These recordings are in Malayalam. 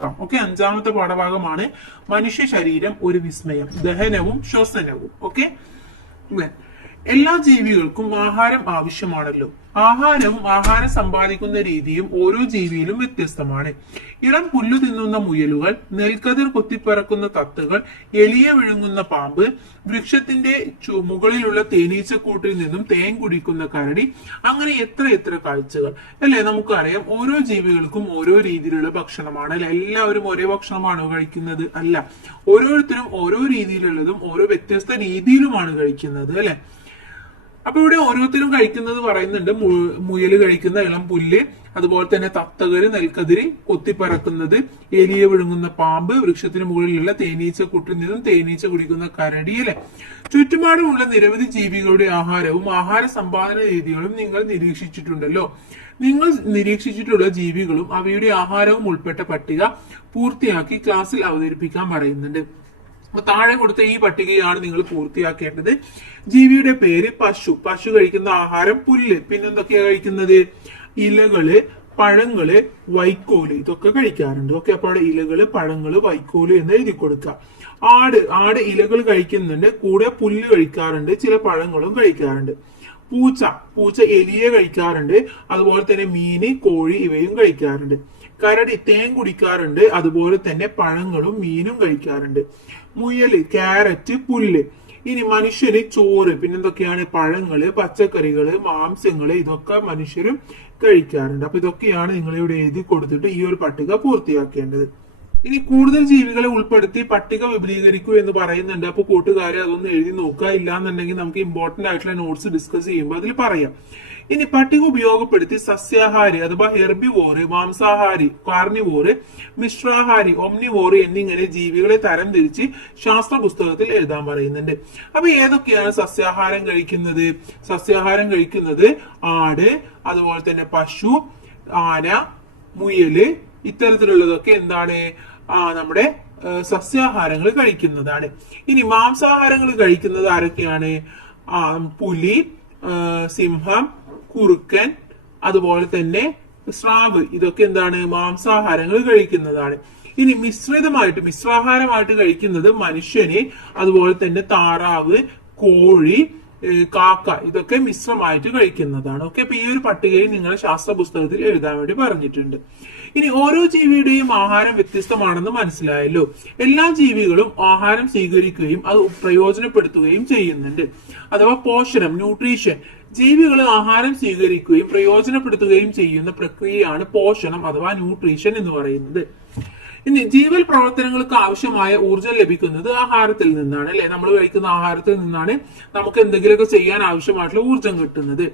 ഓക്കെ അഞ്ചാമത്തെ പാഠഭാഗമാണ് മനുഷ്യ ശരീരം ഒരു വിസ്മയം ദഹനവും ശ്വസനവും. ഓക്കെ? എല്ലാ ജീവികൾക്കും ആഹാരം ആവശ്യമാണല്ലോ. ആഹാരവും ആഹാരം സമ്പാദിക്കുന്ന രീതിയും ഓരോ ജീവിയിലും വ്യത്യസ്തമാണ്. ഇളം പുല്ലു തിന്നുന്ന മുയലുകൾ നെൽക്കതിർ കൊത്തിപ്പറക്കുന്ന തത്തുകൾ എലിയെ വിഴുങ്ങുന്ന പാമ്പ് വൃക്ഷത്തിന്റെ മുകളിലുള്ള തേനീച്ചക്കൂട്ടിൽ നിന്നും തേൻ കുടിക്കുന്ന കരടി അങ്ങനെ എത്ര എത്ര കാഴ്ചകൾ. അല്ലെ? നമുക്കറിയാം ഓരോ ജീവികൾക്കും ഓരോ രീതിയിലുള്ള ഭക്ഷണമാണ്. അല്ലെ? എല്ലാവരും ഒരേ ഭക്ഷണമാണോ കഴിക്കുന്നത്? അല്ല. ഓരോരുത്തരും ഓരോ രീതിയിലുള്ളതും ഓരോ വ്യത്യസ്ത രീതിയിലുമാണ് കഴിക്കുന്നത്. അല്ലെ? അപ്പൊ ഇവിടെ ഓരോരുത്തരും കഴിക്കുന്നത് പറയുന്നുണ്ട്. മുയൽ കഴിക്കുന്ന ഇളം പുല്ല് അതുപോലെ തന്നെ തത്തകര് നെൽക്കതിരി കൊത്തിപ്പറക്കുന്നത് എലിയെ വിഴുങ്ങുന്ന പാമ്പ് വൃക്ഷത്തിന് മുകളിലുള്ള തേനീച്ച കുട്ടിൽ നിന്നും തേനീച്ച കുടിക്കുന്ന കരടി അല്ലെ? ചുറ്റുപാടുമുള്ള നിരവധി ജീവികളുടെ ആഹാരവും ആഹാര സമ്പാദന രീതികളും നിങ്ങൾ നിരീക്ഷിച്ചിട്ടുണ്ടല്ലോ. നിങ്ങൾ നിരീക്ഷിച്ചിട്ടുള്ള ജീവികളും അവയുടെ ആഹാരവും ഉൾപ്പെട്ട പട്ടിക പൂർത്തിയാക്കി ക്ലാസ്സിൽ അവതരിപ്പിക്കാൻ പറയുന്നുണ്ട്. അപ്പൊ താഴെ കൊടുത്ത ഈ പട്ടികയാണ് നിങ്ങൾ പൂർത്തിയാക്കേണ്ടത്. ജീവിയുടെ പേര് പശു. പശു കഴിക്കുന്ന ആഹാരം പുല്ല്. പിന്നെന്തൊക്കെയാ കഴിക്കുന്നത്? ഇലകൾ പഴങ്ങൾ വൈക്കോൽ. ഇതൊക്കെ കഴിക്കാറുണ്ട്. ഓക്കെ അപ്പൊ അവിടെ ഇലകൾ പഴങ്ങൾ വൈക്കോൽ എന്ന് എഴുതി കൊടുക്കുക. ആട്. ആട് ഇലകൾ കഴിക്കുന്നുണ്ട്. കൂടെ പുല്ല് കഴിക്കാറുണ്ട്. ചില പഴങ്ങളും കഴിക്കാറുണ്ട്. പൂച്ച. പൂച്ച എലിയെ കഴിക്കാറുണ്ട്. അതുപോലെ തന്നെ മീന് കോഴി ഇവയും കഴിക്കാറുണ്ട്. കരടി തേൻ കുടിക്കാറുണ്ട്. അതുപോലെ തന്നെ പഴങ്ങളും മീനും കഴിക്കാറുണ്ട്. മുയൽ ക്യാരറ്റ് പുല്ല്. ഇനി മനുഷ്യന് ചോറ് പിന്നെന്തൊക്കെയാണ്? പഴങ്ങൾ പച്ചക്കറികൾ മാംസങ്ങൾ ഇതൊക്കെ മനുഷ്യരും കഴിക്കാറുണ്ട്. അപ്പൊ ഇതൊക്കെയാണ് നിങ്ങൾ ഇവിടെ എഴുതി കൊടുത്തിട്ട് ഈ ഒരു പട്ടിക പൂർത്തിയാക്കേണ്ടത്. ഇനി കൂടുതൽ ജീവികളെ ഉൾപ്പെടുത്തി പട്ടിക വിപുലീകരിക്കൂ എന്ന് പറയുന്നുണ്ട്. അപ്പൊ കൂട്ടുകാരെ അതൊന്ന് എഴുതി നോക്കുക. ഇല്ലാന്നുണ്ടെങ്കിൽ നമുക്ക് ഇമ്പോർട്ടന്റ് ആയിട്ടുള്ള നോട്ട്സ് ഡിസ്കസ് ചെയ്യുമ്പോൾ അതിൽ പറയാം. ഇനി പട്ടിക ഉപയോഗപ്പെടുത്തി സസ്യാഹാരി അഥവാ ഹെർബിവോറ് മാംസാഹാരി കാർണിവോറ് മിശ്രാഹാരി ഒമ്നിവോറ് എന്നിങ്ങനെ ജീവികളെ തരം തിരിച്ച് ശാസ്ത്ര പുസ്തകത്തിൽ എഴുതാൻ പറയുന്നുണ്ട്. അപ്പൊ ഏതൊക്കെയാണ് സസ്യാഹാരം കഴിക്കുന്നത്? സസ്യാഹാരം കഴിക്കുന്നത് ആട് അതുപോലെ തന്നെ പശു ആന മുയൽ ഇത്തരത്തിലുള്ളതൊക്കെ എന്താണ്? ആ നമ്മുടെ സസ്യാഹാരങ്ങൾ കഴിക്കുന്നതാണ്. ഇനി മാംസാഹാരങ്ങൾ കഴിക്കുന്നത് ആരൊക്കെയാണ്? ആ പുലി സിംഹം കുറുക്കൻ അതുപോലെ തന്നെ സ്രാവ്. ഇതൊക്കെ എന്താണ്? മാംസാഹാരങ്ങൾ കഴിക്കുന്നതാണ്. ഇനി മിശ്രിതമായിട്ട് മിശ്രാഹാരമായിട്ട് കഴിക്കുന്നത് മനുഷ്യന് അതുപോലെ തന്നെ താറാവ് കോഴി കാക്ക ഇതൊക്കെ മിശ്രമായിട്ട് കഴിക്കുന്നതാണ്. ഓക്കെ അപ്പൊ ഈ ഒരു പട്ടികയിൽ നിങ്ങൾ ശാസ്ത്ര പുസ്തകത്തിൽ എഴുതാൻ വേണ്ടി പറഞ്ഞിട്ടുണ്ട്. ഇനി ഓരോ ജീവിയുടെയും ആഹാരം വ്യത്യസ്തമാണെന്ന് മനസ്സിലായല്ലോ. എല്ലാ ജീവികളും ആഹാരം സ്വീകരിക്കുകയും അത് പ്രയോജനപ്പെടുത്തുകയും ചെയ്യുന്നുണ്ട്. അഥവാ പോഷണം ന്യൂട്രീഷൻ ജീവികൾ ആഹാരം സ്വീകരിക്കുകയും പ്രയോജനപ്പെടുത്തുകയും ചെയ്യുന്ന പ്രക്രിയയാണ് പോഷണം അഥവാ ന്യൂട്രീഷൻ എന്ന് പറയുന്നത്. ഇനി ജീവൽ പ്രവർത്തനങ്ങൾക്ക് ആവശ്യമായ ഊർജം ലഭിക്കുന്നത് ആഹാരത്തിൽ നിന്നാണ് അല്ലെ? നമ്മൾ കഴിക്കുന്ന ആഹാരത്തിൽ നിന്നാണ് നമുക്ക് എന്തെങ്കിലുമൊക്കെ ചെയ്യാൻ ആവശ്യമായിട്ടുള്ള ഊർജം കിട്ടുന്നത്.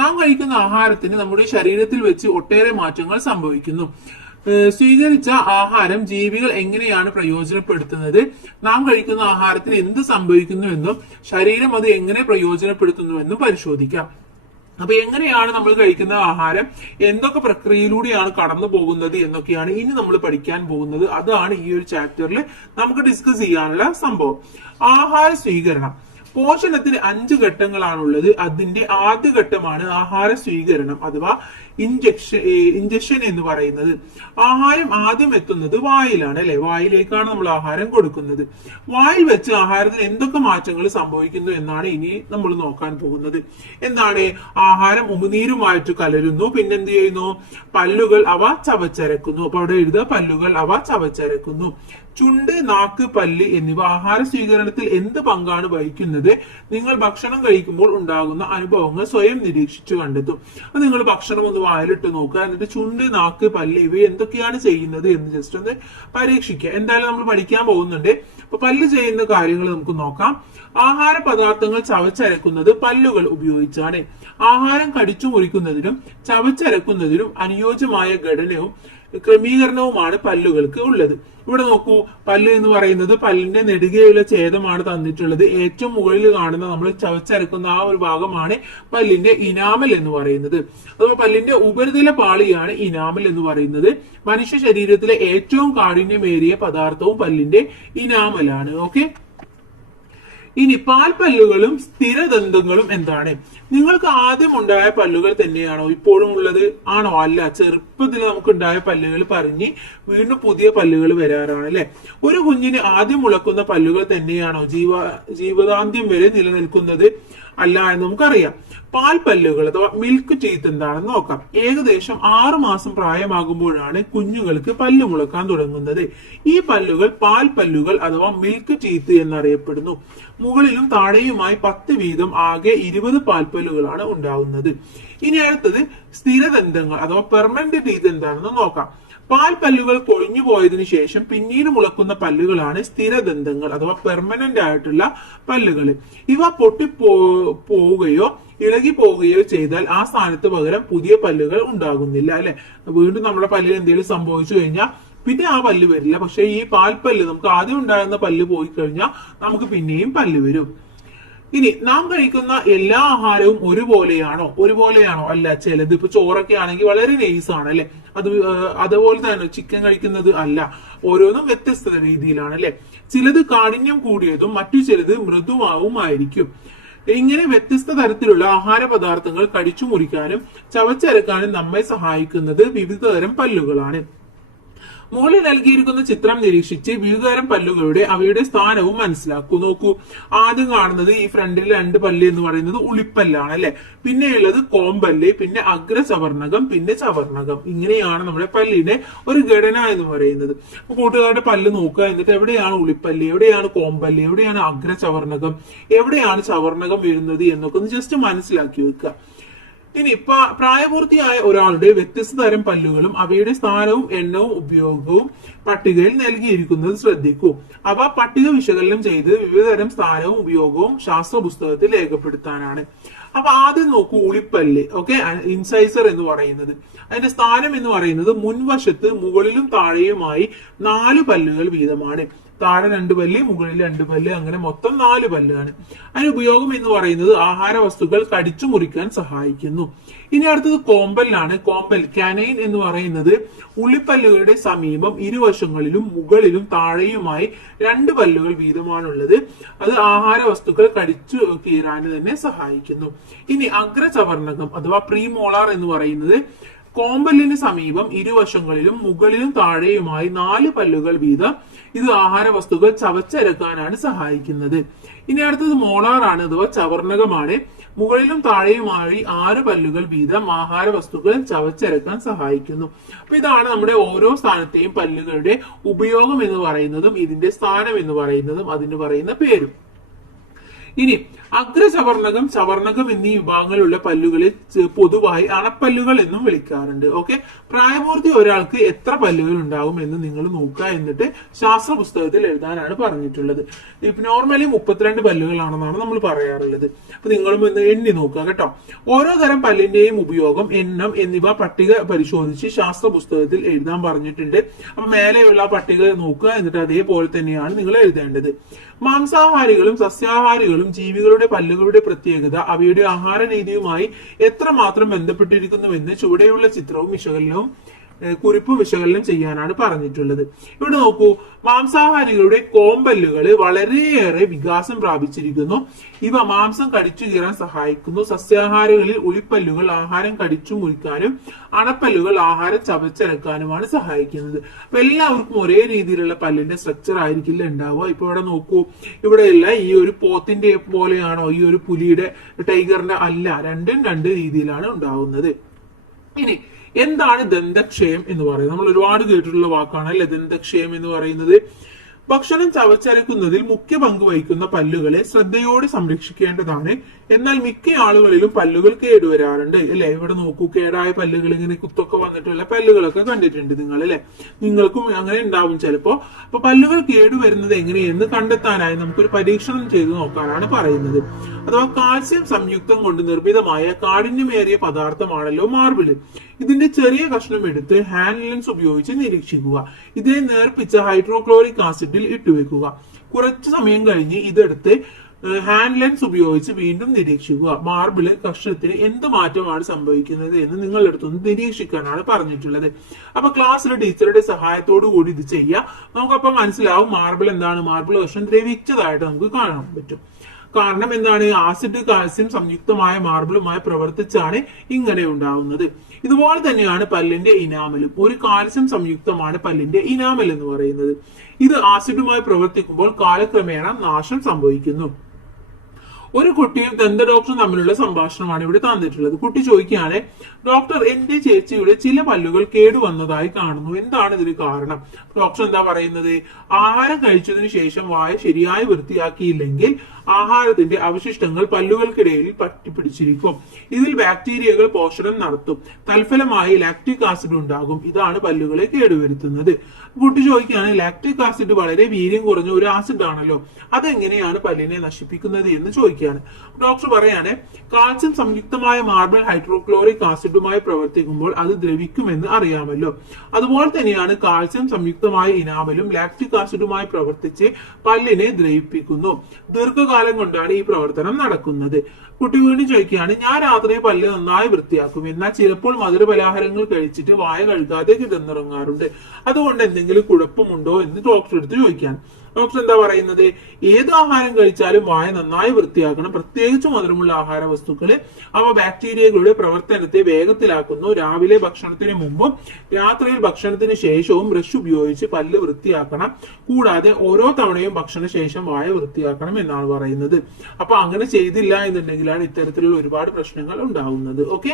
നാം കഴിക്കുന്ന ആഹാരത്തിന് നമ്മുടെ ശരീരത്തിൽ വെച്ച് ഒട്ടേറെ മാറ്റങ്ങൾ സംഭവിക്കുന്നു. സ്വീകരിച്ച ആഹാരം ജീവികൾ എങ്ങനെയാണ് പ്രയോജനപ്പെടുത്തുന്നത്? നാം കഴിക്കുന്ന ആഹാരത്തിന് എന്ത് സംഭവിക്കുന്നുവെന്നും ശരീരം അത് എങ്ങനെ പ്രയോജനപ്പെടുത്തുന്നുവെന്നും പരിശോധിക്കാം. അപ്പൊ എങ്ങനെയാണ് നമ്മൾ കഴിക്കുന്ന ആഹാരം? എന്തൊക്കെ പ്രക്രിയയിലൂടെയാണ് കടന്നു പോകുന്നത് എന്നൊക്കെയാണ് ഇനി നമ്മൾ പഠിക്കാൻ പോകുന്നത്. അതാണ് ഈ ഒരു ചാപ്റ്ററിൽ നമുക്ക് ഡിസ്കസ് ചെയ്യാനുള്ള സംഭവം. ആഹാര സ്വീകരണം. പോഷണത്തിന് അഞ്ച് ഘട്ടങ്ങളാണുള്ളത്. അതിന്റെ ആദ്യ ഘട്ടമാണ് ആഹാര സ്വീകരണം. അഥവാ ഇഞ്ചക്ഷൻ ഇഞ്ചക്ഷൻ എന്ന് പറയുന്നത് ആഹാരം ആദ്യം എത്തുന്നത് വായിലാണ് അല്ലെ? വായിലേക്കാണ് നമ്മൾ ആഹാരം കൊടുക്കുന്നത്. വായിൽ വെച്ച് ആഹാരത്തിന് എന്തൊക്കെ മാറ്റങ്ങൾ സംഭവിക്കുന്നു എന്നാണ് ഇനി നമ്മൾ നോക്കാൻ പോകുന്നത്. എന്താണ്? ആഹാരം ഉമിനീരുമായിട്ട് കലരുന്നു. പിന്നെന്ത് ചെയ്യുന്നു? പല്ലുകൾ അവ ചവച്ചരക്കുന്നു. അപ്പൊ അവിടെ എഴുതുക പല്ലുകൾ അവ ചവച്ചരക്കുന്നു. ചുണ്ട് നാക്ക് പല്ല് എന്നിവ ആഹാര സ്വീകരണത്തിൽ എന്ത് പങ്കാണ് വഹിക്കുന്നത്? നിങ്ങൾ ഭക്ഷണം കഴിക്കുമ്പോൾ ഉണ്ടാകുന്ന അനുഭവങ്ങൾ സ്വയം നിരീക്ഷിച്ചു കണ്ടെത്തും. നിങ്ങൾ ഭക്ഷണം ഒന്ന് വായിലിട്ട് നോക്കുക എന്നിട്ട് ചുണ്ട് നാക്ക് പല്ല് ഇവ എന്തൊക്കെയാണ് ചെയ്യുന്നത് എന്ന് ജസ്റ്റ് ഒന്ന് പരീക്ഷിക്കുക. എന്തായാലും നമ്മൾ പഠിക്കാൻ പോകുന്നുണ്ട്. അപ്പൊ പല്ല് ചെയ്യുന്ന കാര്യങ്ങൾ നമുക്ക് നോക്കാം. ആഹാര പദാർത്ഥങ്ങൾ ചവച്ചരക്കുന്നത് പല്ലുകൾ ഉപയോഗിച്ചാണ്. ആഹാരം കടിച്ചു മുറിക്കുന്നതിനും ചവച്ചരക്കുന്നതിനും അനുയോജ്യമായ ഘടനയും ക്രമീകരണവുമാണ് പല്ലുകൾക്ക് ഉള്ളത്. ഇവിടെ നോക്കൂ പല്ല് എന്ന് പറയുന്നത് പല്ലിന്റെ നെടുകയുള്ള ഛേദമാണ് തന്നിട്ടുള്ളത്. ഏറ്റവും മുകളിൽ കാണുന്ന നമ്മൾ ചവച്ചരക്കുന്ന ആ ഒരു ഭാഗമാണ് പല്ലിന്റെ ഇനാമൽ എന്ന് പറയുന്നത്. അഥവാ പല്ലിന്റെ ഉപരിതല പാളിയാണ് ഇനാമൽ എന്ന് പറയുന്നത്. മനുഷ്യ ശരീരത്തിലെ ഏറ്റവും കാഠിന്യമേറിയ പദാർത്ഥവും പല്ലിന്റെ ഇനാമലാണ്. ഓക്കെ? ഇനി പാൽപ്പല്ലുകളും സ്ഥിരദന്തങ്ങളും എന്താണ്? നിങ്ങൾക്ക് ആദ്യം ഉണ്ടായ പല്ലുകൾ തന്നെയാണോ ഇപ്പോഴും ഉള്ളത്? ആണോ? അല്ല ചെറുപ്പത്തിൽ നമുക്ക് ഉണ്ടായ പല്ലുകൾ പറഞ്ഞ് വീണ്ടും പുതിയ പല്ലുകൾ വരാറാണ് അല്ലെ? ഒരു കുഞ്ഞിന് ആദ്യം മുളക്കുന്ന പല്ലുകൾ തന്നെയാണോ ജീവ ജീവിതാന്ത്യം വരെ നിലനിൽക്കുന്നത്? അല്ല എന്ന് നമുക്കറിയാം. പാൽപ്പല്ലുകൾ അഥവാ മിൽക്ക് ടീത്ത് എന്താണെന്ന് നോക്കാം. ഏകദേശം ആറു മാസം പ്രായമാകുമ്പോഴാണ് കുഞ്ഞുങ്ങൾക്ക് പല്ല് മുളക്കാൻ തുടങ്ങുന്നത്. ഈ പല്ലുകൾ പാൽപ്പല്ലുകൾ അഥവാ മിൽക്ക് ടീത്ത് എന്നറിയപ്പെടുന്നു. മുകളിലും താഴെയുമായി പത്ത് വീതം ആകെ ഇരുപത് പാൽപ്പല്ലുകളാണ് ഉണ്ടാകുന്നത് ഇനി അടുത്തത് സ്ഥിരദന്തങ്ങൾ അഥവാ പെർമനന്റ് ടീത്ത് എന്താണെന്ന് നോക്കാം. പാൽപ്പല്ലുകൾ കൊഴിഞ്ഞു പോയതിനു ശേഷം പിന്നീട് മുളക്കുന്ന പല്ലുകളാണ് സ്ഥിരദന്തങ്ങൾ അഥവാ പെർമനന്റ് ആയിട്ടുള്ള പല്ലുകൾ. ഇവ പൊട്ടി പോവുകയോ ഇളകി പോവുകയോ ചെയ്താൽ ആ സ്ഥാനത്ത് പകരം പുതിയ പല്ലുകൾ ഉണ്ടാകുന്നില്ല അല്ലെ? വീണ്ടും നമ്മുടെ പല്ലിൽ എന്തെങ്കിലും സംഭവിച്ചു കഴിഞ്ഞാൽ പിന്നെ ആ പല്ല് വരില്ല. പക്ഷെ ഈ പാൽപ്പല്ല് നമുക്ക് ആദ്യം ഉണ്ടായിരുന്ന പല്ല് പോയി കഴിഞ്ഞാൽ നമുക്ക് പിന്നെയും പല്ല് വരും. ഇനി നാം കഴിക്കുന്ന എല്ലാ ആഹാരവും ഒരുപോലെയാണോ? ഒരുപോലെയാണോ? അല്ല ചിലത് ഇപ്പൊ ചോറൊക്കെ ആണെങ്കിൽ വളരെ നൈസ് ആണ് അല്ലെ? അത് അതുപോലെ തന്നെ ചിക്കൻ കഴിക്കുന്നത് അല്ല. ഓരോന്നും വ്യത്യസ്ത രീതിയിലാണ് അല്ലെ? ചിലത് കാഠിന്യം കൂടിയതും മറ്റു ചിലത് മൃദുവാവുമായിരിക്കും. ഇങ്ങനെ വ്യത്യസ്ത തരത്തിലുള്ള ആഹാര പദാർത്ഥങ്ങൾ കടിച്ചു മുറിക്കാനും ചവച്ചരക്കാനും നമ്മെ സഹായിക്കുന്നത് വിവിധ തരം പല്ലുകളാണ്. മുകളിൽ നൽകിയിരിക്കുന്ന ചിത്രം നിരീക്ഷിച്ച് വിവിധതരം പല്ലുകളുടെ അവയുടെ സ്ഥാനവും മനസ്സിലാക്കൂ. നോക്കൂ. ആദ്യം കാണുന്നത് ഈ ഫ്രണ്ടിൽ രണ്ട് പല്ല് എന്ന് പറയുന്നത് ഉളിപ്പല്ലാണ് അല്ലെ? പിന്നെയുള്ളത് കോമ്പല്ല് പിന്നെ അഗ്രചവർണകം പിന്നെ ചവർണകം. ഇങ്ങനെയാണ് നമ്മുടെ പല്ലിന്റെ ഒരു ഘടന എന്ന് പറയുന്നത്. അപ്പൊ കൂട്ടുകാരുടെ പല്ല് നോക്കുക. എന്നിട്ട് എവിടെയാണ് ഉളിപ്പല്ല്? എവിടെയാണ് കോമ്പല്ല്? എവിടെയാണ് അഗ്രചവർണകം? എവിടെയാണ് ചവർണകം വരുന്നത് എന്നൊക്കെ ഒന്ന് ജസ്റ്റ് മനസ്സിലാക്കി വെക്കുക. ഇനി പ്രായപൂർത്തിയായ ഒരാളുടെ വ്യത്യസ്ത തരം പല്ലുകളും അവയുടെ സ്ഥാനവും എണ്ണവും ഉപയോഗവും പട്ടികയിൽ നൽകിയിരിക്കുന്നത് ശ്രദ്ധിക്കൂ. അവ പട്ടിക വിശകലനം ചെയ്ത് വിവിധതരം സ്ഥാനവും ഉപയോഗവും ശാസ്ത്ര പുസ്തകത്തിൽ രേഖപ്പെടുത്താനാണ്. അപ്പൊ ആദ്യം നോക്കൂ ഉളിപ്പല്ല് ഓക്കെ? ഇൻസൈസർ എന്ന് പറയുന്നത്. അതിന്റെ സ്ഥാനം എന്ന് പറയുന്നത് മുൻവശത്ത് മുകളിലും താഴെയുമായി നാല് പല്ലുകൾ വീതമാണ്. താഴെ രണ്ട് പല്ല് മുകളിൽ രണ്ട് പല്ല് അങ്ങനെ മൊത്തം നാല് പല്ലാണ്. അതിന് ഉപയോഗം എന്ന് പറയുന്നത് ആഹാര വസ്തുക്കൾ കടിച്ചു മുറിക്കാൻ സഹായിക്കുന്നു. ഇനി അടുത്തത് കോമ്പലിനാണ് കോമ്പൽ കാനൈൻ എന്ന് പറയുന്നത് ഉള്ളിപ്പല്ലുകളുടെ സമീപം ഇരുവശങ്ങളിലും മുകളിലും താഴെയുമായി രണ്ട് പല്ലുകൾ വീതമാണുള്ളത്. അത് ആഹാര വസ്തുക്കൾ കടിച്ചു കീറാൻ തന്നെ സഹായിക്കുന്നു. ഇനി അഗ്രചവർണകം അഥവാ പ്രീമോളാർ എന്ന് പറയുന്നത് കോമ്പലിന് സമീപം ഇരുവശങ്ങളിലും മുകളിലും താഴെയുമായി നാല് പല്ലുകൾ വീതം ഇത് ആഹാര വസ്തുക്കൾ ചവച്ചരക്കാനാണ് സഹായിക്കുന്നത്. ഇനി അടുത്തത് മോളാറാണ്. അഥവാ ചവർണകമാണ്. മുകളിലും താഴെയുമായി ആറ് പല്ലുകൾ വീതം ആഹാര വസ്തുക്കൾ ചവച്ചരക്കാൻ സഹായിക്കുന്നു. അപ്പൊ ഇതാണ് നമ്മുടെ ഓരോ സ്ഥാനത്തെയും പല്ലുകളുടെ ഉപയോഗം എന്ന് പറയുന്നതും ഇതിന്റെ സ്ഥാനം എന്ന് പറയുന്നതും അതിന് പറയുന്ന പേരും. ഇനി അഗ്രചവർണകം ചവർണകം എന്നീ വിഭാഗങ്ങളിലുള്ള പല്ലുകളിൽ പൊതുവായി അണപ്പല്ലുകൾ എന്നും വിളിക്കാറുണ്ട്. ഓക്കെ പ്രായപൂർത്തി ഒരാൾക്ക് എത്ര പല്ലുകൾ ഉണ്ടാകും എന്ന് നിങ്ങൾ നോക്കുക എന്നിട്ട് ശാസ്ത്ര പുസ്തകത്തിൽ എഴുതാനാണ് പറഞ്ഞിട്ടുള്ളത്. ഇപ്പൊ നോർമലി മുപ്പത്തിരണ്ട് പല്ലുകളാണെന്നാണ് നമ്മൾ പറയാറുള്ളത്. അപ്പൊ നിങ്ങളും ഒന്ന് എണ്ണി നോക്കുക കേട്ടോ. ഓരോ തരം പല്ലിന്റെയും ഉപയോഗം എണ്ണം എന്നിവ പട്ടിക പരിശോധിച്ച് ശാസ്ത്ര പുസ്തകത്തിൽ എഴുതാൻ പറഞ്ഞിട്ടുണ്ട്. അപ്പൊ മേലെയുള്ള പട്ടിക നോക്കുക എന്നിട്ട് അതേപോലെ തന്നെയാണ് നിങ്ങൾ എഴുതേണ്ടത്. മാംസാഹാരികളും സസ്യാഹാരികളും ജീവികളുടെ പല്ലുകളുടെ പ്രത്യേകത അവയുടെ ആഹാര രീതിയുമായി എത്രമാത്രം ബന്ധപ്പെട്ടിരിക്കുന്നുവെന്ന് ചുവടെയുള്ള ചിത്രവും വിശകലനവും കുറിപ്പ് വിശകലനം ചെയ്യാനാണ് പറഞ്ഞിട്ടുള്ളത്. ഇവിടെ നോക്കൂ മാംസാഹാരികളുടെ കോമ്പല്ലുകൾ വളരെയേറെ വികാസം പ്രാപിച്ചിരിക്കുന്നു. ഇവ മാംസം കടിച്ചു കീറാൻ സഹായിക്കുന്നു. സസ്യാഹാരങ്ങളിൽ ഉളിപ്പല്ലുകൾ ആഹാരം കടിച്ചു മുറിക്കാനും അണപ്പല്ലുകൾ ആഹാരം ചവച്ചിറക്കാനുമാണ് സഹായിക്കുന്നത്. അപ്പൊ എല്ലാവർക്കും ഒരേ രീതിയിലുള്ള പല്ലിന്റെ സ്ട്രക്ചർ ആയിരിക്കില്ല ഉണ്ടാവുക. ഇപ്പൊ ഇവിടെ നോക്കൂ ഇവിടെ അല്ല ഈ ഒരു പോത്തിന്റെ പോലെയാണോ ഈ ഒരു പുലിയുടെ ടൈഗറിന്റെ അല്ല. രണ്ടും രണ്ട് രീതിയിലാണ് ഉണ്ടാവുന്നത്. ഇനി എന്താണ് ദന്തക്ഷയം എന്ന് പറയുന്നത്? നമ്മൾ ഒരുപാട് കേട്ടിട്ടുള്ള വാക്കാണ് അല്ലെ? ദന്തക്ഷയം എന്ന് പറയുന്നത് ഭക്ഷണം ചവച്ചരക്കുന്നതിൽ മുഖ്യ പങ്ക് വഹിക്കുന്ന പല്ലുകളെ ശ്രദ്ധയോടെ സംരക്ഷിക്കേണ്ടതാണ്. എന്നാൽ മിക്ക ആളുകളിലും പല്ലുകൾ കേടുവരാറുണ്ട് അല്ലെ? ഇവിടെ നോക്കൂ കേടായ പല്ലുകൾ ഇങ്ങനെ കുത്തൊക്കെ വന്നിട്ടുള്ള പല്ലുകളൊക്കെ കണ്ടിട്ടുണ്ട് നിങ്ങൾ അല്ലെ? നിങ്ങൾക്കും അങ്ങനെ ഉണ്ടാവും ചിലപ്പോ. അപ്പൊ പല്ലുകൾ കേടുവരുന്നത് എങ്ങനെയെന്ന് കണ്ടെത്താനായി നമുക്കൊരു പരീക്ഷണം ചെയ്തു നോക്കാനാണ് പറയുന്നത്. അഥവാ കാൽസ്യം സംയുക്തം കൊണ്ട് നിർമ്മിതമായ കാഠിന്യമേറിയ പദാർത്ഥമാണല്ലോ മാർബിൾ ഇതിന്റെ ചെറിയ കഷ്ണം എടുത്ത് ഹാൻഡ് ലെൻസ് ഉപയോഗിച്ച് നിരീക്ഷിക്കുക. ഇതിനെ നേർപ്പിച്ച ഹൈഡ്രോക്ലോറിക് ആസിഡിൽ ഇട്ടുവെക്കുക. കുറച്ചു സമയം കഴിഞ്ഞ് ഇതെടുത്ത് ഹാൻഡ് ലെൻസ് ഉപയോഗിച്ച് വീണ്ടും നിരീക്ഷിക്കുക. മാർബിൾ കഷ്ണത്തിന് എന്ത് മാറ്റമാണ് സംഭവിക്കുന്നത് എന്ന് നിങ്ങളുടെ അടുത്തൊന്ന് നിരീക്ഷിക്കാനാണ് പറഞ്ഞിട്ടുള്ളത്. അപ്പൊ ക്ലാസ്സിലെ ടീച്ചറുടെ സഹായത്തോടു കൂടി ഇത് ചെയ്യുക നമുക്കപ്പോ മനസ്സിലാവും മാർബിൾ എന്താണ്. മാർബിൾ കഷ്ണം ദ്രവിച്ചതായിട്ട് നമുക്ക് കാണാൻ പറ്റും. കാരണം എന്താണ്? ആസിഡ് കാൽസ്യം സംയുക്തമായ മാർബിളുമായി പ്രവർത്തിച്ചാണ് ഇങ്ങനെ ഉണ്ടാവുന്നത്. ഇതുപോലെ തന്നെയാണ് പല്ലിന്റെ ഇനാമലും. ഒരു കാൽസ്യം സംയുക്തമാണ് പല്ലിന്റെ ഇനാമൽ എന്ന് പറയുന്നത്. ഇത് ആസിഡുമായി പ്രവർത്തിക്കുമ്പോൾ കാലക്രമേണ നാശം സംഭവിക്കുന്നു. ഒരു കുട്ടിയും ദന്ത ഡോക്ടറും തമ്മിലുള്ള സംഭാഷണമാണ് ഇവിടെ തന്നിട്ടുള്ളത്. കുട്ടി ചോദിക്കുകയാണ് ഡോക്ടർ എന്റെ ചേച്ചിയുടെ ചില പല്ലുകൾ കേടുവന്നതായി കാണുന്നു. എന്താണ് ഇതിന് കാരണം? ഡോക്ടർ എന്താ പറയുന്നത്? ആഹാരം കഴിച്ചതിന് ശേഷം വായ ശരിയായി വൃത്തിയാക്കിയില്ലെങ്കിൽ ആഹാരത്തിന്റെ അവശിഷ്ടങ്ങൾ പല്ലുകൾക്കിടയിൽ പറ്റിപ്പിടിച്ചിരിക്കും. ഇതിൽ ബാക്ടീരിയകൾ പോഷണം നടത്തും. തൽഫലമായി ലാക്ടിക് ആസിഡ് ഉണ്ടാകും. ഇതാണ് പല്ലുകളെ കേടുവരുത്തുന്നത്. കുട്ടി ചോദിക്കുകയാണ് ലാക്ടിക് ആസിഡ് വളരെ വീര്യം കുറഞ്ഞ ഒരു ആസിഡ് ആണല്ലോ അതെങ്ങനെയാണ് പല്ലിനെ നശിപ്പിക്കുന്നത്? എന്ന് ചോദിക്കുകയാണ്. ഡോക്ടർ പറയാണ് കാൽസ്യം സംയുക്തമായ മാർബിൾ ഹൈഡ്രോക്ലോറിക് ആസിഡുമായി പ്രവർത്തിക്കുമ്പോൾ അത് ദ്രവിക്കുമെന്ന് അറിയാമല്ലോ. അതുപോലെ തന്നെയാണ് കാൽസ്യം സംയുക്തമായ ഇനാമലും ലാക്ടിക് ആസിഡുമായി പ്രവർത്തിച്ച് പല്ലിനെ ദ്രവിപ്പിക്കുന്നു. ദീർഘകാലം കൊണ്ടാണ് ഈ പ്രവർത്തനം നടക്കുന്നത്. കുട്ടി വീണ്ടും ചോദിക്കുകയാണ് ഞാൻ രാത്രി പല്ല് നന്നായി വൃത്തിയാക്കും. എന്നാൽ ചിലപ്പോൾ മധുര പലഹാരങ്ങൾ കഴിച്ചിട്ട് വായ കഴുകാതെ കിടന്നിറങ്ങാറുണ്ട്. അതുകൊണ്ട് എന്തെങ്കിലും കുഴപ്പമുണ്ടോ എന്ന് ഡോക്ടർ എടുത്ത് ചോദിക്കാൻ ഡോക്ടർ എന്താ പറയുന്നത്? ഏത് ആഹാരം കഴിച്ചാലും വായ നന്നായി വൃത്തിയാക്കണം. പ്രത്യേകിച്ച് മധുരമുള്ള ആഹാര വസ്തുക്കൾ. അവ ബാക്ടീരിയകളുടെ പ്രവർത്തനത്തെ വേഗത്തിലാക്കുന്നു. രാവിലെ ഭക്ഷണത്തിന് മുമ്പും രാത്രിയിൽ ഭക്ഷണത്തിന് ശേഷവും ബ്രഷ് ഉപയോഗിച്ച് പല്ല് വൃത്തിയാക്കണം. കൂടാതെ ഓരോ തവണയും ഭക്ഷണ ശേഷം വായ വൃത്തിയാക്കണം എന്നാണ് പറയുന്നത്. അപ്പൊ അങ്ങനെ ചെയ്തില്ല എന്നുണ്ടെങ്കിലാണ് ഇത്തരത്തിലുള്ള ഒരുപാട് പ്രശ്നങ്ങൾ ഉണ്ടാകുന്നത് ഓക്കെ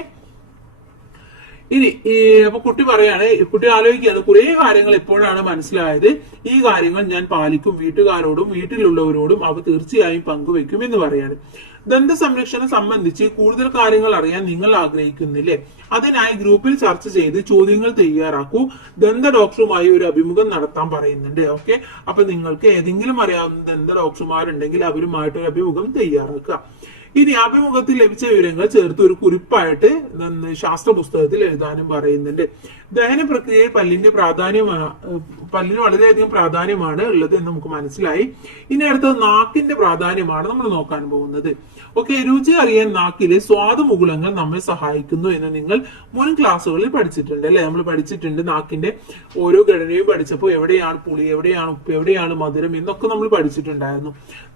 ഇനി ഈ അപ്പൊ കുട്ടി പറയാണ് കുട്ടി ആലോചിക്കുകയാണ് കുറെ കാര്യങ്ങൾ എപ്പോഴാണ് മനസ്സിലായത്? ഈ കാര്യങ്ങൾ ഞാൻ പാലിക്കും വീട്ടുകാരോടും വീട്ടിലുള്ളവരോടും അവ തീർച്ചയായും പങ്കുവെക്കും എന്ന് പറയാണ്. ദന്ത സംരക്ഷണം സംബന്ധിച്ച് കൂടുതൽ കാര്യങ്ങൾ അറിയാൻ നിങ്ങൾ ആഗ്രഹിക്കുന്നില്ലേ? അതിനായി ഗ്രൂപ്പിൽ ചർച്ച ചെയ്ത് ചോദ്യങ്ങൾ തയ്യാറാക്കൂ. ദന്ത ഡോക്ടറുമായി ഒരു അഭിമുഖം നടത്താൻ പറയുന്നുണ്ട് ഓക്കെ? അപ്പൊ നിങ്ങൾക്ക് ഏതെങ്കിലും അറിയാവുന്ന ദന്ത ഡോക്ടർമാരുണ്ടെങ്കിൽ അവരുമായിട്ട് ഒരു അഭിമുഖം തയ്യാറാക്കുക. ഇനി അഭിമുഖത്തിൽ ലഭിച്ച വിവരങ്ങൾ ചേർത്ത് ഒരു കുറിപ്പായിട്ട് ശാസ്ത്ര പുസ്തകത്തിൽ എഴുതാനും പറയുന്നുണ്ട്. ദഹന പ്രക്രിയയിൽ പല്ലിന്റെ പ്രാധാന്യമാണ് പല്ലിന് വളരെയധികം പ്രാധാന്യമാണ് ഉള്ളത് എന്ന് നമുക്ക് മനസ്സിലായി. ഇനി അടുത്തത് നാക്കിന്റെ പ്രാധാന്യമാണ് നമ്മൾ നോക്കാൻ പോകുന്നത്. ഓക്കെ രുചി അറിയാൻ നാക്കിലെ സ്വാദുമുകുളങ്ങൾ നമ്മെ സഹായിക്കുന്നു എന്ന് നിങ്ങൾ മുൻ ക്ലാസ്സുകളിൽ പഠിച്ചിട്ടുണ്ട് അല്ലെ? നമ്മൾ പഠിച്ചിട്ടുണ്ട് നാക്കിന്റെ ഓരോ ഘടനയും പഠിച്ചപ്പോൾ എവിടെയാണ് പുളി എവിടെയാണ് ഉപ്പ് എവിടെയാണ് മധുരം എന്നൊക്കെ നമ്മൾ പഠിച്ചിട്ടുണ്ടായിരുന്നു.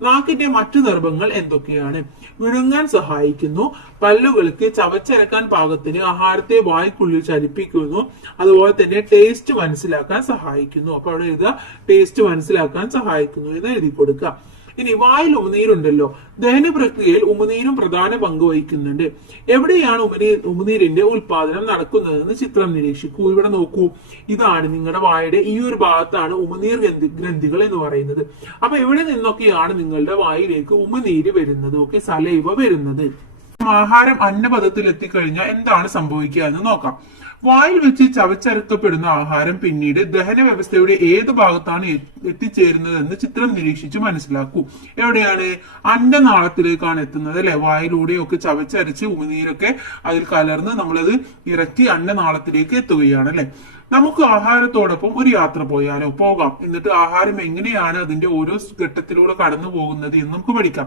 നാക്കിന്റെ മറ്റു നിർഭങ്ങൾ എന്തൊക്കെയാണ്? വിഴുങ്ങാൻ സഹായിക്കുന്നു പല്ലുകൾക്ക് ചവച്ചരക്കാൻ പാകത്തിന് ആഹാരത്തെ വായ്ക്കുള്ളിൽ ചലിപ്പിക്കുന്നു അതുപോലെ തന്നെ ടേസ്റ്റ് മനസ്സിലാക്കാൻ സഹായിക്കുന്നു. അപ്പൊ അവിടെ എഴുതുക ടേസ്റ്റ് മനസ്സിലാക്കാൻ സഹായിക്കുന്നു എന്ന് എഴുതി കൊടുക്കുക. ഇനി വായിൽ ഉമിനീരുണ്ടല്ലോ. ദഹന പ്രക്രിയയിൽ ഉമിനീരും പ്രധാന പങ്ക് വഹിക്കുന്നുണ്ട്. എവിടെയാണ് ഉമിനീർ ഉമിനീരിന്റെ ഉൽപാദനം നടക്കുന്നതെന്ന് ചിത്രം നിരീക്ഷിക്കൂ. ഇവിടെ നോക്കൂ. ഇതാണ് നിങ്ങളുടെ വായുടെ ഈ ഒരു ഭാഗത്താണ് ഉമിനീർ ഗ്രന്ഥി ഗ്രന്ഥികൾ എന്ന് പറയുന്നത്. അപ്പൊ എവിടെ നിന്നൊക്കെയാണ് നിങ്ങളുടെ വായിലേക്ക് ഉമിനീര് വരുന്നത്. ഓക്കെ സലൈവ വരുന്നത്. ആഹാരം അന്നപഥത്തിൽ എത്തിക്കഴിഞ്ഞാൽ എന്താണ് സംഭവിക്കുക എന്ന് നോക്കാം. വായിൽ വെച്ച് ചവച്ചരക്കപ്പെടുന്ന ആഹാരം പിന്നീട് ദഹന വ്യവസ്ഥയുടെ ഏത് ഭാഗത്താണ് എത്തിച്ചേരുന്നതെന്ന് ചിത്രം നിരീക്ഷിച്ച് മനസ്സിലാക്കൂ. എവിടെയാണ്? അന്നനാളത്തിലേക്കാണ് എത്തുന്നത് അല്ലെ? വായിലൂടെയൊക്കെ ചവച്ചരച്ച് ഉമിനീരൊക്കെ അതിൽ കലർന്ന് നമ്മളത് ഇറക്കി അന്നനാളത്തിലേക്ക് എത്തുകയാണ് അല്ലെ? നമുക്ക് ആഹാരത്തോടൊപ്പം ഒരു യാത്ര പോയാലോ? പോകാം. എന്നിട്ട് ആഹാരം എങ്ങനെയാണ് അതിന്റെ ഓരോ ഘട്ടത്തിലൂടെ കടന്നു പോകുന്നത് എന്ന് നമുക്ക് പഠിക്കാം.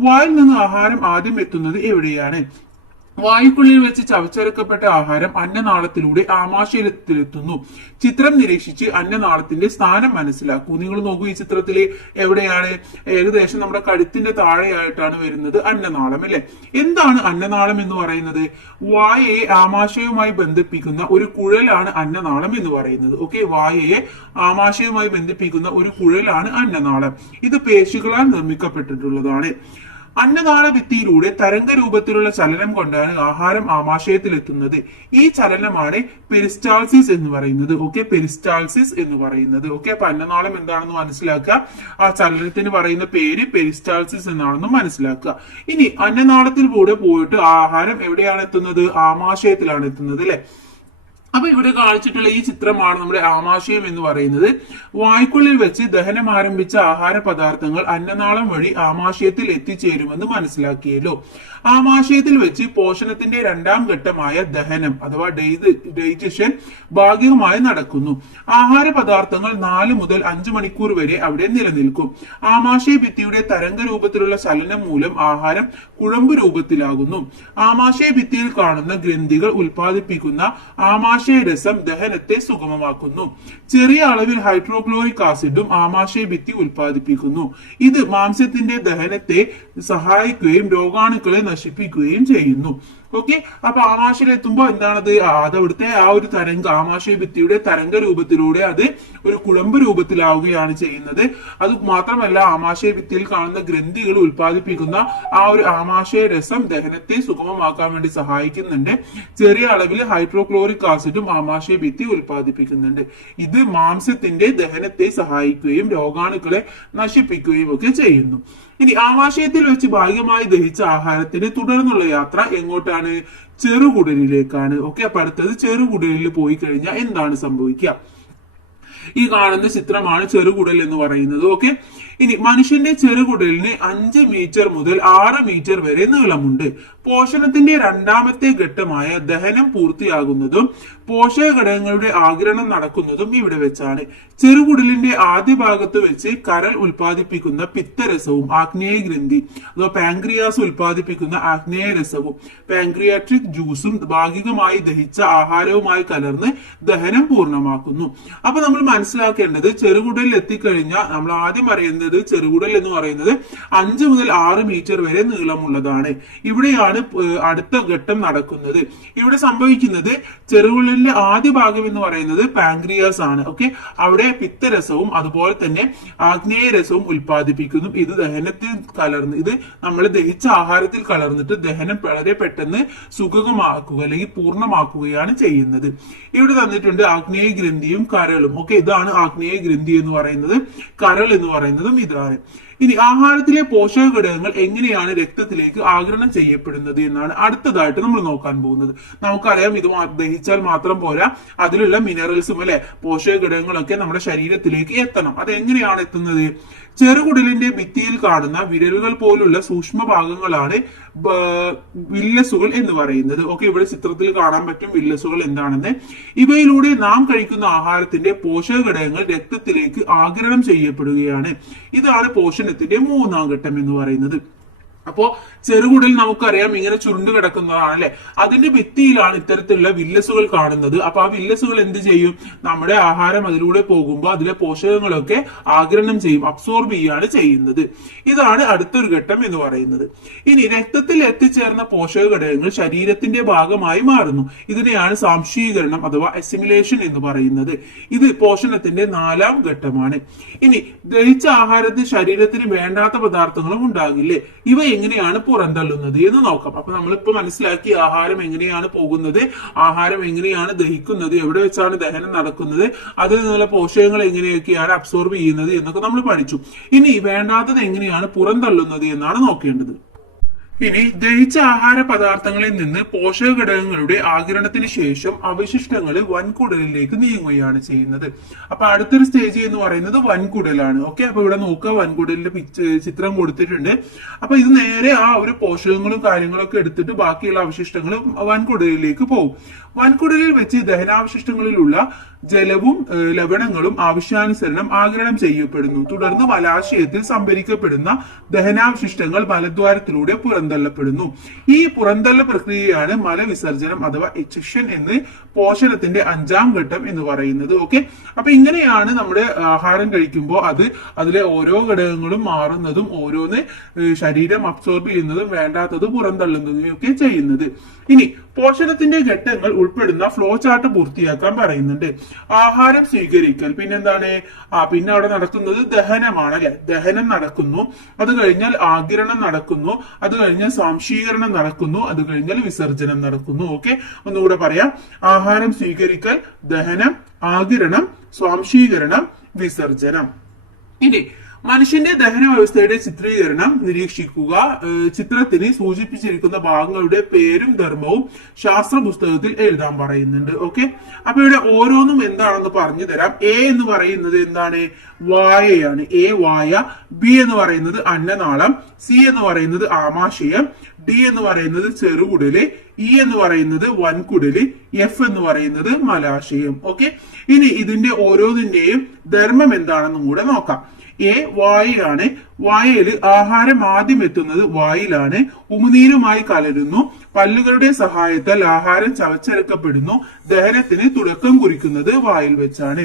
വായിൽ നിന്ന് ആഹാരം ആദ്യം എത്തുന്നത് എവിടെയാണ്? വായുക്കുള്ളിൽ വെച്ച് ചവച്ചെടുക്കപ്പെട്ട ആഹാരം അന്നനാളത്തിലൂടെ ആമാശയത്തിലെത്തുന്നു. ചിത്രം നിരീക്ഷിച്ച് അന്നനാളത്തിന്റെ സ്ഥാനം മനസ്സിലാക്കൂ. നിങ്ങൾ നോക്കൂ ഈ ചിത്രത്തിൽ എവിടെയാണ്? ഏകദേശം നമ്മുടെ കഴുത്തിന്റെ താഴെയായിട്ടാണ് വരുന്നത് അന്നനാളം അല്ലെ? എന്താണ് അന്നനാളം എന്ന് പറയുന്നത്? വായയെ ആമാശയവുമായി ബന്ധിപ്പിക്കുന്ന ഒരു കുഴലാണ് അന്നനാളം എന്ന് പറയുന്നത്. ഓക്കെ വായയെ ആമാശയവുമായി ബന്ധിപ്പിക്കുന്ന ഒരു കുഴലാണ് അന്നനാളം. ഇത് പേശികളാൽ നിർമ്മിക്കപ്പെട്ടിട്ടുള്ളതാണ്. അന്നനാള ഭിത്തിയിലൂടെ തരംഗ രൂപത്തിലുള്ള ചലനം കൊണ്ടാണ് ആഹാരം ആമാശയത്തിൽ എത്തുന്നത് ഈ ചലനമാണ് പെരിസ്റ്റാൾസിസ് എന്ന് പറയുന്നത്. ഓക്കെ പെരിസ്റ്റാൾസിസ് എന്ന് പറയുന്നത്. ഓക്കെ അപ്പൊ അന്നനാളം എന്താണെന്ന് മനസ്സിലാക്കുക? ആ ചലനത്തിന് പറയുന്ന പേര് പെരിസ്റ്റാൾസിസ് എന്നാണെന്ന് മനസ്സിലാക്കുക. ഇനി അന്നനാളത്തിൽ കൂടെ പോയിട്ട് ആഹാരം എവിടെയാണ് എത്തുന്നത്? ആമാശയത്തിലാണ് എത്തുന്നത് അല്ലെ? അപ്പൊ ഇവിടെ കാണിച്ചിട്ടുള്ള ഈ ചിത്രമാണ് നമ്മുടെ ആമാശയം എന്ന് പറയുന്നത്. വായ്ക്കുള്ളിൽ വെച്ച് ദഹനം ആരംഭിച്ച ആഹാര പദാർത്ഥങ്ങൾ അന്നനാളം വഴി ആമാശയത്തിൽ എത്തിച്ചേരുമെന്ന് മനസ്സിലാക്കിയല്ലോ. ആമാശയത്തിൽ വെച്ച് പോഷണത്തിന്റെ രണ്ടാം ഘട്ടമായ ദഹനം അഥവാ ഡൈജഷൻ ഭാഗികമായി നടക്കുന്നു. ആഹാര പദാർത്ഥങ്ങൾ നാല് മുതൽ അഞ്ചു മണിക്കൂർ വരെ അവിടെ നിലനിൽക്കും. ആമാശയ ഭിത്തിയുടെ തരംഗ രൂപത്തിലുള്ള ചലനം മൂലം ആഹാരം കുഴമ്പ് രൂപത്തിലാകുന്നു. ആമാശയ ഭിത്തിയിൽ കാണുന്ന ഗ്രന്ഥികൾ ഉൽപ്പാദിപ്പിക്കുന്ന ആമാശയ രസം ദഹനത്തെ സുഗമമാക്കുന്നു. ചെറിയ അളവിൽ ഹൈഡ്രോക്ലോറിക് ആസിഡും ആമാശയ ഭിത്തി ഉൽപ്പാദിപ്പിക്കുന്നു. ഇത് മാംസ്യത്തിന്റെ ദഹനത്തെ സഹായിക്കുകയും രോഗാണുക്കളെ നശിപ്പിക്കുകയും ചെയ്യുന്നു. ഓക്കെ അപ്പൊ ആമാശയിലെത്തുമ്പോ എന്താണത്? അത് അവിടുത്തെ ആ ഒരു തരംഗ ആമാശയ ഭിത്തിയുടെ തരംഗ രൂപത്തിലൂടെ അത് ഒരു കുളമ്പ് രൂപത്തിലാവുകയാണ് ചെയ്യുന്നത്. അത് മാത്രമല്ല ആമാശയ ഭിത്തിയിൽ കാണുന്ന ഗ്രന്ഥികൾ ഉൽപ്പാദിപ്പിക്കുന്ന ആ ഒരു ആമാശയ രസം ദഹനത്തെ സുഗമമാക്കാൻ വേണ്ടി സഹായിക്കുന്നുണ്ട്. ചെറിയ അളവിൽ ഹൈഡ്രോക്ലോറിക് ആസിഡും ആമാശയ ഭിത്തി ഉൽപ്പാദിപ്പിക്കുന്നുണ്ട്. ഇത് മാംസത്തിന്റെ ദഹനത്തെ സഹായിക്കുകയും രോഗാണുക്കളെ നശിപ്പിക്കുകയും ഒക്കെ ചെയ്യുന്നു. ഇനി ആമാശയത്തിൽ വെച്ച് ഭാഗികമായി ദഹിച്ച ആഹാരത്തിന് തുടർന്നുള്ള യാത്ര എങ്ങോട്ടാണ് ചെറുകുടലിലേക്കാണ്. ഓക്കെ അപ്പൊ അടുത്തത് ചെറുകുടലിൽ പോയി കഴിഞ്ഞാൽ എന്താണ് സംഭവിക്കുക? ഈ കാണുന്ന ചിത്രമാണ് ചെറുകുടൽ എന്ന് പറയുന്നത്. ഓക്കെ? ഇനി മനുഷ്യന്റെ ചെറുകുടലിന് അഞ്ച് മീറ്റർ മുതൽ ആറ് മീറ്റർ വരെ നീളമുണ്ട്. പോഷണത്തിന്റെ രണ്ടാമത്തെ ഘട്ടമായ ദഹനം പൂർത്തിയാകുന്നതും പോഷക ഘടകങ്ങളുടെ ആഗിരണം നടക്കുന്നതും ഇവിടെ വെച്ചാണ്. ചെറുകുടലിന്റെ ആദ്യ ഭാഗത്ത് വെച്ച് കരൾ ഉൽപ്പാദിപ്പിക്കുന്ന പിത്തരസവും ആഗ്നേയ ഗ്രന്ഥി അതോ പാങ്ക്രിയാസ് ഉൽപ്പാദിപ്പിക്കുന്ന ആഗ്നേയ രസവും പാങ്ക്രിയാട്രിക് ജ്യൂസും ഭാഗികമായി ദഹിച്ച ആഹാരവുമായി കലർന്ന് ദഹനം പൂർണമാക്കുന്നു. അപ്പൊ നമ്മൾ മനസ്സിലാക്കേണ്ടത് ചെറുകുടലിൽ എത്തിക്കഴിഞ്ഞാൽ നമ്മൾ ആദ്യം പറയുന്നത് ചെറുകുടൽ എന്ന് പറയുന്നത് അഞ്ച് മുതൽ ആറ് മീറ്റർ വരെ നീളമുള്ളതാണ്. ഇവിടെയാണ് അടുത്ത ഘട്ടം നടക്കുന്നത്. ഇവിടെ സംഭവിക്കുന്നത് ചെറുകുടലിന്റെ ആദ്യ ഭാഗം എന്ന് പറയുന്നത് പാങ്ക്രിയാസ് ആണ്. ഓക്കെ? അവിടെ പിത്തരസവും അതുപോലെ തന്നെ ആഗ്നേയ രസവും ഉൽപ്പാദിപ്പിക്കുന്നു. ഇത് ദഹനത്തിൽ കലർന്ന് ഇത് നമ്മൾ ദഹിച്ച ആഹാരത്തിൽ കലർന്നിട്ട് ദഹനം വളരെ പെട്ടെന്ന് സുഗമമാക്കുക അല്ലെങ്കിൽ പൂർണമാക്കുകയാണ് ചെയ്യുന്നത്. ഇവിടെ തന്നിട്ടുണ്ട് ആഗ്നേയ ഗ്രന്ഥിയും കരളും. ഓക്കെ? ഇതാണ് ആഗ്നേയ ഗ്രന്ഥി എന്ന് പറയുന്നത്. കരൾ എന്ന് പറയുന്നതും vidare ഇനി ആഹാരത്തിലെ പോഷക ഘടകങ്ങൾ എങ്ങനെയാണ് രക്തത്തിലേക്ക് ആഗിരണം ചെയ്യപ്പെടുന്നത് എന്നാണ് അടുത്തതായിട്ട് നമ്മൾ നോക്കാൻ പോകുന്നത്. നമുക്കറിയാം ഇത് ദഹിച്ചാൽ മാത്രം പോരാ അതിലുള്ള മിനറൽസും അല്ലെ പോഷക ഘടകങ്ങളൊക്കെ നമ്മുടെ ശരീരത്തിലേക്ക് എത്തണം. അത് എങ്ങനെയാണ് എത്തുന്നത്? ചെറുകുടലിന്റെ ഭിത്തിയിൽ കാണുന്ന വിരലുകൾ പോലുള്ള സൂക്ഷ്മ ഭാഗങ്ങളാണ് വില്ലസുകൾ എന്ന് പറയുന്നത്. ഓക്കെ ഇവിടെ ചിത്രത്തിൽ കാണാൻ പറ്റും വില്ലസുകൾ എന്താണെന്ന്. ഇവയിലൂടെ നാം കഴിക്കുന്ന ആഹാരത്തിന്റെ പോഷക ഘടകങ്ങൾ രക്തത്തിലേക്ക് ആഗിരണം ചെയ്യപ്പെടുകയാണ്. ഇതാണ് പോഷണത്തിന്റെ മൂന്നാം ഘട്ടം എന്ന് പറയുന്നത്. അപ്പോ ചെറുകുടൽ നമുക്കറിയാം ഇങ്ങനെ ചുരുണ്ട് കിടക്കുന്നതാണ് അല്ലെ? അതിന്റെ ഭിത്തിയിലാണ് ഇത്തരത്തിലുള്ള വില്ലസുകൾ കാണുന്നത്. അപ്പൊ ആ വില്ലസുകൾ എന്ത് ചെയ്യും? നമ്മുടെ ആഹാരം അതിലൂടെ പോകുമ്പോൾ അതിലെ പോഷകങ്ങളൊക്കെ ആഗിരണം ചെയ്യും അബ്സോർബ് ചെയ്യുകയാണ് ചെയ്യുന്നത്. ഇതാണ് അടുത്തൊരു ഘട്ടം എന്ന് പറയുന്നത്. ഇനി രക്തത്തിൽ എത്തിച്ചേർന്ന പോഷക ഘടകങ്ങൾ ശരീരത്തിന്റെ ഭാഗമായി മാറുന്നു. ഇതിനെയാണ് സാംശീകരണം അഥവാ അസിമുലേഷൻ എന്ന് പറയുന്നത്. ഇത് പോഷണത്തിന്റെ നാലാം ഘട്ടമാണ്. ഇനി ദഹിച്ച ആഹാരത്തിൽ ശരീരത്തിന് വേണ്ടാത്ത പദാർത്ഥങ്ങളും ഉണ്ടാകില്ലേ? ഇവ എങ്ങനെയാണ് പുറന്തള്ളുന്നത് എന്ന് നോക്കാം. അപ്പൊ നമ്മളിപ്പോ മനസ്സിലാക്കി ആഹാരം എങ്ങനെയാണ് പോകുന്നത് ആഹാരം എങ്ങനെയാണ് ദഹിക്കുന്നത് എവിടെ വെച്ചാണ് ദഹനം നടക്കുന്നത് അതിൽ നിന്നുള്ള പോഷകങ്ങൾ എങ്ങനെയൊക്കെയാണ് അബ്സോർബ് ചെയ്യുന്നത് എന്നൊക്കെ നമ്മൾ പഠിച്ചു. ഇനി വേണ്ടാത്തത് എങ്ങനെയാണ് പുറന്തള്ളുന്നത് എന്നാണ് നോക്കേണ്ടത്. ഇനി ദഹിച്ച ആഹാര പദാർത്ഥങ്ങളിൽ നിന്ന് പോഷക ഘടകങ്ങളുടെ ആകിരണത്തിന് ശേഷം അവശിഷ്ടങ്ങൾ വൻകുടലിലേക്ക് നീങ്ങുകയാണ് ചെയ്യുന്നത്. അപ്പൊ അടുത്തൊരു സ്റ്റേജ് എന്ന് പറയുന്നത് വൻകുടലാണ്. ഓക്കെ അപ്പൊ ഇവിടെ നോക്കുക. വൻകുടലിന്റെ ചിത്രം കൊടുത്തിട്ടുണ്ട്. അപ്പൊ ഇത് നേരെ ആ ഒരു പോഷകങ്ങളും കാര്യങ്ങളൊക്കെ എടുത്തിട്ട് ബാക്കിയുള്ള അവശിഷ്ടങ്ങൾ വൻകുടലിലേക്ക് പോകും. വൻകുടലിൽ വെച്ച് ദഹനാവശിഷ്ടങ്ങളിലുള്ള ജലവും ലവണങ്ങളും ആവശ്യാനുസരണം ആഗിരണം ചെയ്യപ്പെടുന്നു. തുടർന്ന് മലാശയത്തിൽ സംഭരിക്കപ്പെടുന്ന ദഹനാവശിഷ്ടങ്ങൾ മലദ്വാരത്തിലൂടെ പുറന്തള്ളപ്പെടുന്നു. ഈ പുറന്തള്ള പ്രക്രിയയാണ് മലവിസർജനം അഥവാ എക്സഷൻ എന്ന് പോഷണത്തിന്റെ അഞ്ചാം ഘട്ടം എന്ന് പറയുന്നത്. ഓക്കെ? അപ്പൊ ഇങ്ങനെയാണ് നമ്മുടെ ആഹാരം കഴിക്കുമ്പോൾ അത് അതിലെ ഓരോ ഘടകങ്ങളും മാറുന്നതും ഓരോന്ന് ശരീരം അബ്സോർബ് ചെയ്യുന്നതും വേണ്ടാത്തത് പുറന്തള്ളുന്നതും ഒക്കെ ചെയ്യുന്നത്. ഇനി പോഷണത്തിന്റെ ഘട്ടങ്ങൾ ഉൾപ്പെടുന്ന ഫ്ലോ ചാർട്ട് പൂർത്തിയാക്കാൻ പറയുന്നുണ്ട്. ആഹാരം സ്വീകരിക്കൽ പിന്നെന്താണ്? ആ പിന്നെ അവിടെ നടക്കുന്നത് ദഹനമാണ് അല്ലെ? ദഹനം നടക്കുന്നു അത് കഴിഞ്ഞാൽ ആഗിരണം നടക്കുന്നു അത് കഴിഞ്ഞാൽ സംശീകരണം നടക്കുന്നു അത് കഴിഞ്ഞാൽ വിസർജനം നടക്കുന്നു ഓക്കെ ഒന്നുകൂടെ പറയാം. ആഹാരം സ്വീകരിക്കൽ ദഹനം ആഗിരണം സ്വാംശീകരണം വിസർജനം. ഇനി മനുഷ്യന്റെ ദഹന വ്യവസ്ഥയുടെ ചിത്രീകരണം നിരീക്ഷിക്കുക ചിത്രത്തിന് സൂചിപ്പിച്ചിരിക്കുന്ന ഭാഗങ്ങളുടെ പേരും ധർമ്മവും ശാസ്ത്ര പുസ്തകത്തിൽ എഴുതാൻ പറയുന്നുണ്ട്. ഓക്കെ? അപ്പൊ ഇവിടെ ഓരോന്നും എന്താണെന്ന് പറഞ്ഞു തരാം. എ എന്ന് പറയുന്നത് എന്താണ്? വായയാണ്. എ വായ ബി എന്ന് പറയുന്നത് അന്നനാളം സി എന്ന് പറയുന്നത് ആമാശയം ഡി എന്ന് പറയുന്നത് ചെറുകുടൽ ഇ എന്ന് പറയുന്നത് വൻകുടൽ എഫ് എന്ന് പറയുന്നത് മലാശയം. ഓക്കെ? ഇനി ഇതിന്റെ ഓരോന്നിന്റെയും ധർമ്മം എന്താണെന്നും കൂടെ നോക്കാം. എ വായിലാണ്. വായയിൽ ആഹാരം ആദ്യം എത്തുന്നത് വായിലാണ്. ഉമിനീരുമായി കലരുന്നു. പല്ലുകളുടെ സഹായത്താൽ ആഹാരം ചവച്ചരക്കപ്പെടുന്നു ദഹനത്തിന് തുടക്കം കുറിക്കുന്നത് വായിൽ വെച്ചാണ്.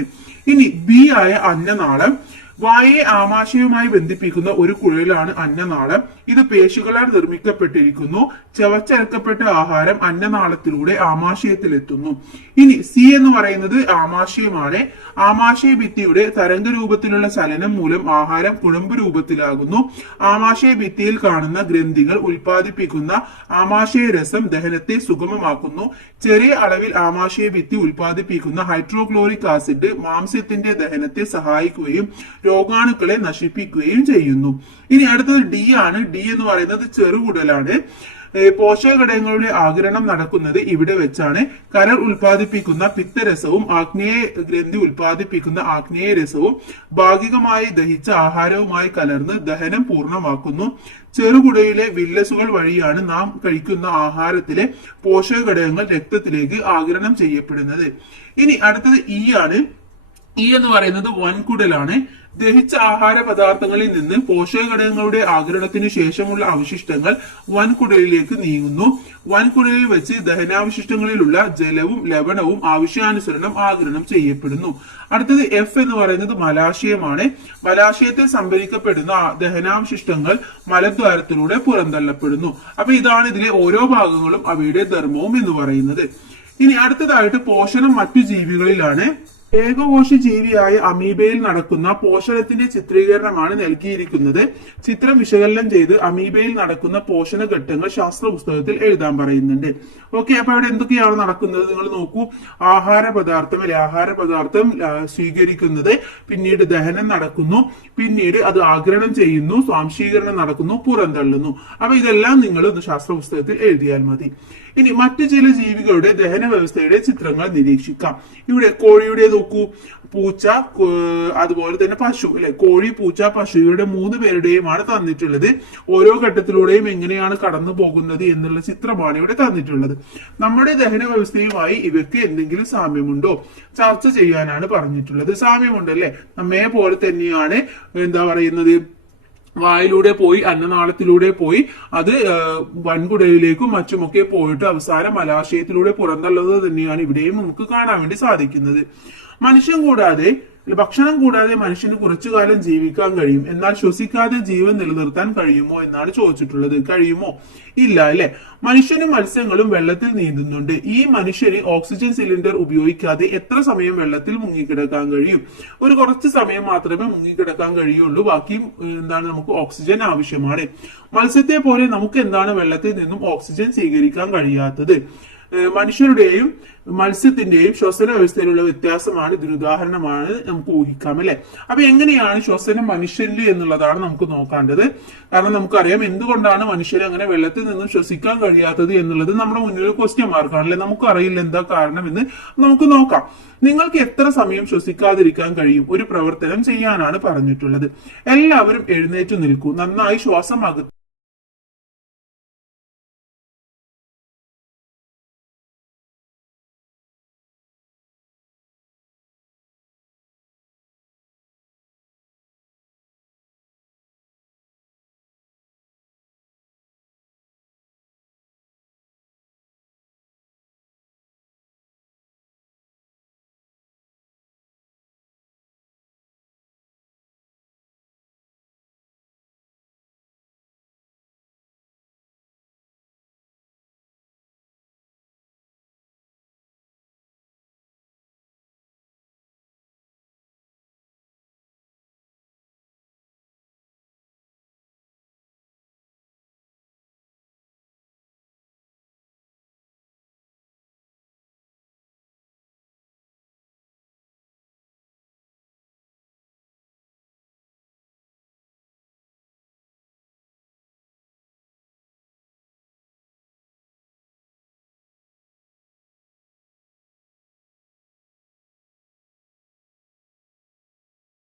ഇനി ബി ആയ അന്നനാളം. വായയെ ആമാശയവുമായി ബന്ധിപ്പിക്കുന്ന ഒരു കുഴലാണ് അന്നനാളം. ഇത് പേശികളാൽ നിർമ്മിക്കപ്പെട്ടിരിക്കുന്നു. ചവച്ചരക്കപ്പെട്ട ആഹാരം അന്നനാളത്തിലൂടെ ആമാശയത്തിലെത്തുന്നു. ഇനി സി എന്ന് പറയുന്നത് ആമാശയമാണ്. ആമാശയ ഭിത്തിയുടെ തരംഗ രൂപത്തിലുള്ള ചലനം മൂലം ആഹാരം കുഴമ്പ് രൂപത്തിലാകുന്നു. ആമാശയ ഭിത്തിയിൽ കാണുന്ന ഗ്രന്ഥികൾ ഉൽപ്പാദിപ്പിക്കുന്ന ആമാശയ രസം ദഹനത്തെ സുഗമമാക്കുന്നു. ചെറിയ അളവിൽ ആമാശയ ഭിത്തി ഉൽപ്പാദിപ്പിക്കുന്ന ഹൈഡ്രോക്ലോറിക് ആസിഡ് മാംസ്യത്തിന്റെ ദഹനത്തെ സഹായിക്കുകയും രോഗാണുക്കളെ നശിപ്പിക്കുകയും ചെയ്യുന്നു. ഇനി അടുത്തത് ഡി ആണ്. ഡി എന്ന് പറയുന്നത് ചെറുകുടലാണ്. പോഷക പോഷകഘടകങ്ങളുടെ ആഗിരണം നടക്കുന്നത് ഇവിടെ വെച്ചാണ്. കരൾ ഉൽപ്പാദിപ്പിക്കുന്ന പിത്തരസവും ആഗ്നേയ ഗ്രന്ഥി ഉൽപ്പാദിപ്പിക്കുന്ന ആഗ്നേയ രസവും ഭാഗികമായി ദഹിച്ച ആഹാരവുമായി കലർന്ന് ദഹനം പൂർണമാക്കുന്നു. ചെറുകുടയിലെ വില്ലസുകൾ വഴിയാണ് നാം കഴിക്കുന്ന ആഹാരത്തിലെ പോഷകഘടകങ്ങൾ രക്തത്തിലേക്ക് ആഗിരണം ചെയ്യപ്പെടുന്നത്. ഇനി അടുത്തത് ഇ ആണ്. ഇ എന്ന് പറയുന്നത് വൻകുടലാണ്. ദഹിച്ച ആഹാര പദാർത്ഥങ്ങളിൽ നിന്ന് പോഷകഘടകങ്ങളുടെ ആഗ്രഹത്തിന് ശേഷമുള്ള അവശിഷ്ടങ്ങൾ വൻകുടലിലേക്ക് നീങ്ങുന്നു. വൻകുടലിൽ വെച്ച് ദഹനാവശിഷ്ടങ്ങളിലുള്ള ജലവും ലവണവും ആവശ്യാനുസരണം ആഗിരണം ചെയ്യപ്പെടുന്നു. അടുത്തത് എഫ് എന്ന് പറയുന്നത് മലാശയമാണ്. മലാശയത്തിൽ സംഭരിക്കപ്പെടുന്ന ദഹനാവശിഷ്ടങ്ങൾ മലദ്വാരത്തിലൂടെ പുറന്തള്ളപ്പെടുന്നു. അപ്പൊ ഇതാണ് ഇതിലെ ഓരോ ഭാഗങ്ങളും അവയുടെ ധർമ്മവും എന്ന് പറയുന്നത്. ഇനി അടുത്തതായിട്ട് പോഷണം മറ്റു ജീവികളിലാണ്. ഏകകോശ ജീവിയായ അമീബയിൽ നടക്കുന്ന പോഷണത്തിന്റെ ചിത്രീകരണമാണ് നൽകിയിരിക്കുന്നത്. ചിത്രം വിശകലനം ചെയ്ത് അമീബയിൽ നടക്കുന്ന പോഷണ ഘട്ടങ്ങൾ ശാസ്ത്ര പുസ്തകത്തിൽ എഴുതാൻ പറയുന്നുണ്ട്. ഓക്കെ അപ്പൊ അവിടെ എന്തൊക്കെയാണ് നടക്കുന്നത്? നിങ്ങൾ നോക്കൂ. ആഹാര പദാർത്ഥം അല്ലെ ആഹാര പദാർത്ഥം സ്വീകരിക്കുന്നത്. പിന്നീട് ദഹനം നടക്കുന്നു. പിന്നീട് അത് ആഗ്രഹണം ചെയ്യുന്നു. സ്വാംശീകരണം നടക്കുന്നു. പുറന്തള്ളുന്നു. അപ്പൊ ഇതെല്ലാം നിങ്ങൾ ശാസ്ത്ര പുസ്തകത്തിൽ എഴുതിയാൽ മതി. ഇനി മറ്റു ചില ജീവികളുടെ ദഹന വ്യവസ്ഥയുടെ ചിത്രങ്ങൾ നിരീക്ഷിക്കാം. ഇവിടെ കോഴിയുടെ നോക്കൂ പൂച്ച അതുപോലെ തന്നെ പശു അല്ലെ? കോഴി പൂച്ച പശു ഇവരുടെ മൂന്ന് പേരുടെയുമാണ് തന്നിട്ടുള്ളത്. ഓരോ ഘട്ടത്തിലൂടെയും എങ്ങനെയാണ് കടന്നു പോകുന്നത് എന്നുള്ള ചിത്രമാണ് ഇവിടെ തന്നിട്ടുള്ളത്. നമ്മുടെ ദഹന വ്യവസ്ഥയുമായി ഇവയ്ക്ക് എന്തെങ്കിലും സാമ്യമുണ്ടോ? ചർച്ച ചെയ്യാനാണ് പറഞ്ഞിട്ടുള്ളത്. സാമ്യമുണ്ടല്ലേ? നമ്മേ നമ്മയെ പോലെ തന്നെയാണ് എന്താ പറയുന്നത് വായിലൂടെ പോയി അന്നനാളത്തിലൂടെ പോയി അത് വൻകുടയിലേക്കും മറ്റുമൊക്കെ പോയിട്ട് അവസാനം മലാശയത്തിലൂടെ പുറന്തള്ളുന്നത് തന്നെയാണ് ഇവിടെയും നമുക്ക് കാണാൻ വേണ്ടി സാധിക്കുന്നത്. മനുഷ്യൻ കൂടാതെ ഭക്ഷണം കൂടാതെ മനുഷ്യന് കുറച്ചു കാലം ജീവിക്കാൻ കഴിയും. എന്നാൽ ശ്വസിക്കാതെ ജീവൻ നിലനിർത്താൻ കഴിയുമോ എന്നാണ് ചോദിച്ചിട്ടുള്ളത്. കഴിയുമോ? ഇല്ല അല്ലെ? മനുഷ്യനും മത്സ്യങ്ങളും വെള്ളത്തിൽ നീന്തുന്നുണ്ട്. ഈ മനുഷ്യന് ഓക്സിജൻ സിലിണ്ടർ ഉപയോഗിക്കാതെ എത്ര സമയം വെള്ളത്തിൽ മുങ്ങിക്കിടക്കാൻ കഴിയും? ഒരു കുറച്ച് സമയം മാത്രമേ മുങ്ങിക്കിടക്കാൻ കഴിയുള്ളൂ. ബാക്കി എന്താണ് നമുക്ക് ഓക്സിജൻ ആവശ്യമാണ്. മത്സ്യത്തെ പോലെ നമുക്ക് എന്താണ് വെള്ളത്തിൽ നിന്നും ഓക്സിജൻ സ്വീകരിക്കാൻ കഴിയാത്തത്? മനുഷ്യരുടെയും മത്സ്യത്തിന്റെയും ശ്വസന വ്യവസ്ഥയിലുള്ള വ്യത്യാസമാണ് ഇതിന് ഉദാഹരണമാണ് നമുക്ക് ഊഹിക്കാം അല്ലെ? അപ്പൊ എങ്ങനെയാണ് ശ്വസനം മനുഷ്യരിൽ എന്നുള്ളതാണ് നമുക്ക് നോക്കേണ്ടത്. കാരണം നമുക്കറിയാം എന്തുകൊണ്ടാണ് മനുഷ്യർ അങ്ങനെ വെള്ളത്തിൽ നിന്നും ശ്വസിക്കാൻ കഴിയാത്തത് എന്നുള്ളത് നമ്മുടെ മുന്നിൽ ക്വസ്റ്റ്യൻ മാർക്കാണ് അല്ലെ? നമുക്കറിയില്ല എന്താ കാരണം എന്ന് നമുക്ക് നോക്കാം. നിങ്ങൾക്ക് എത്ര സമയം ശ്വസിക്കാതിരിക്കാൻ കഴിയും? ഒരു പ്രവർത്തനം ചെയ്യാനാണ് പറഞ്ഞിട്ടുള്ളത്. എല്ലാവരും എഴുന്നേറ്റ് നിൽക്കൂ. നന്നായി ശ്വാസം അകത്ത്